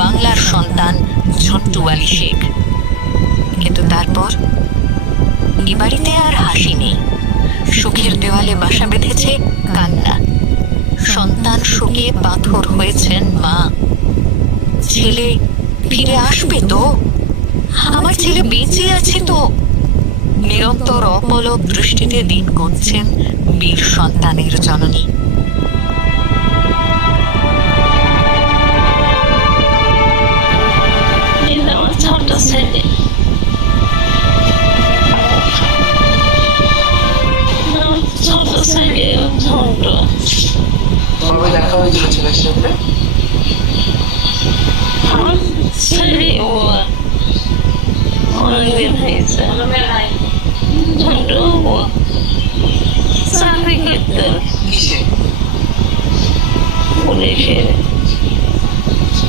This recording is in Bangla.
বাংলার সন্তান ঝন্টু আলী শেখ। কিন্তু তারপর এ বাড়িতে আর হাসি নেই, সুখের দেওয়ালে বাসা বেঁধেছে কান্না। সন্তান শোকে পাথর হয়েছেন মা। ছেলে ফিরে আসবে তো? আমার ছেলে বেঁচে আছে তো? নিরন্তর অপলক দৃষ্টিতে দিন গুনছেন বীর সন্তানের জননী। দেখা হয়েছিল ছেলের সাথে? অনেকদিন হয়েছে। চাকরি করতেন কিসে? পুলিশের।